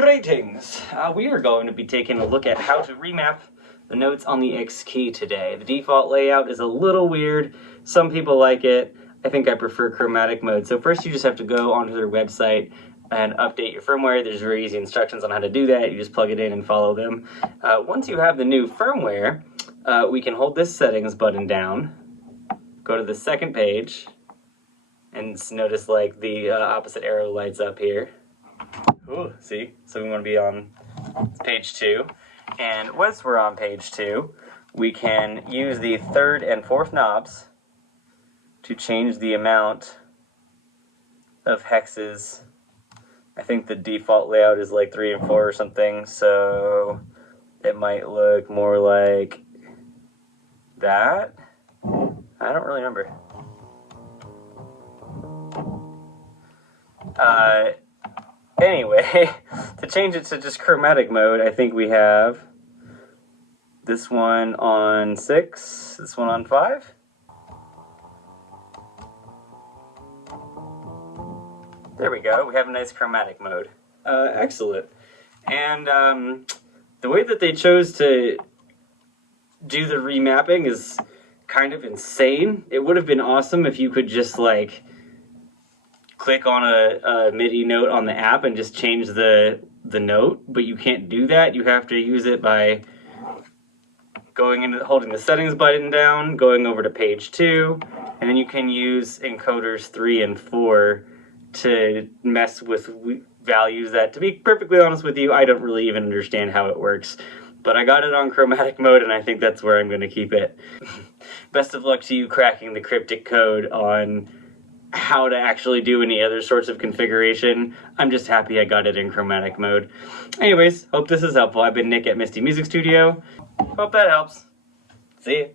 Greetings! We are going to be taking a look at how to remap the notes on the Exquis today. The default layout is a little weird. Some people like it. I think I prefer chromatic mode. So first you just have to go onto their website and update your firmware. There's very easy instructions on how to do that. You just plug it in and follow them. Once you have the new firmware, we can hold this settings button down, go to the second page, and notice like the opposite arrow lights up here. Ooh, see? So we want to be on page 2. And once we're on page 2, we can use the third and fourth knobs to change the amount of hexes. I think the default layout is like 3 and 4 or something, so it might look more like that. I don't really remember. Anyway, to change it to just chromatic mode, I think we have this one on 6, this one on 5. There we go, we have a nice chromatic mode. Excellent. And the way that they chose to do the remapping is kind of insane. It would have been awesome if you could just like click on a MIDI note on the app and just change the note, but you can't do that. You have to use it by going into holding the settings button down, going over to page 2, and then you can use encoders 3 and 4 to mess with values that, to be perfectly honest with you, I don't really even understand how it works. But I got it on chromatic mode, and I think that's where I'm going to keep it. Best of luck to you cracking the cryptic code on how to actually do any other sorts of configuration. I'm just happy I got it in chromatic mode. Anyways, hope this is helpful. I've been Nick at Misty Music Studio. Hope that helps. See ya.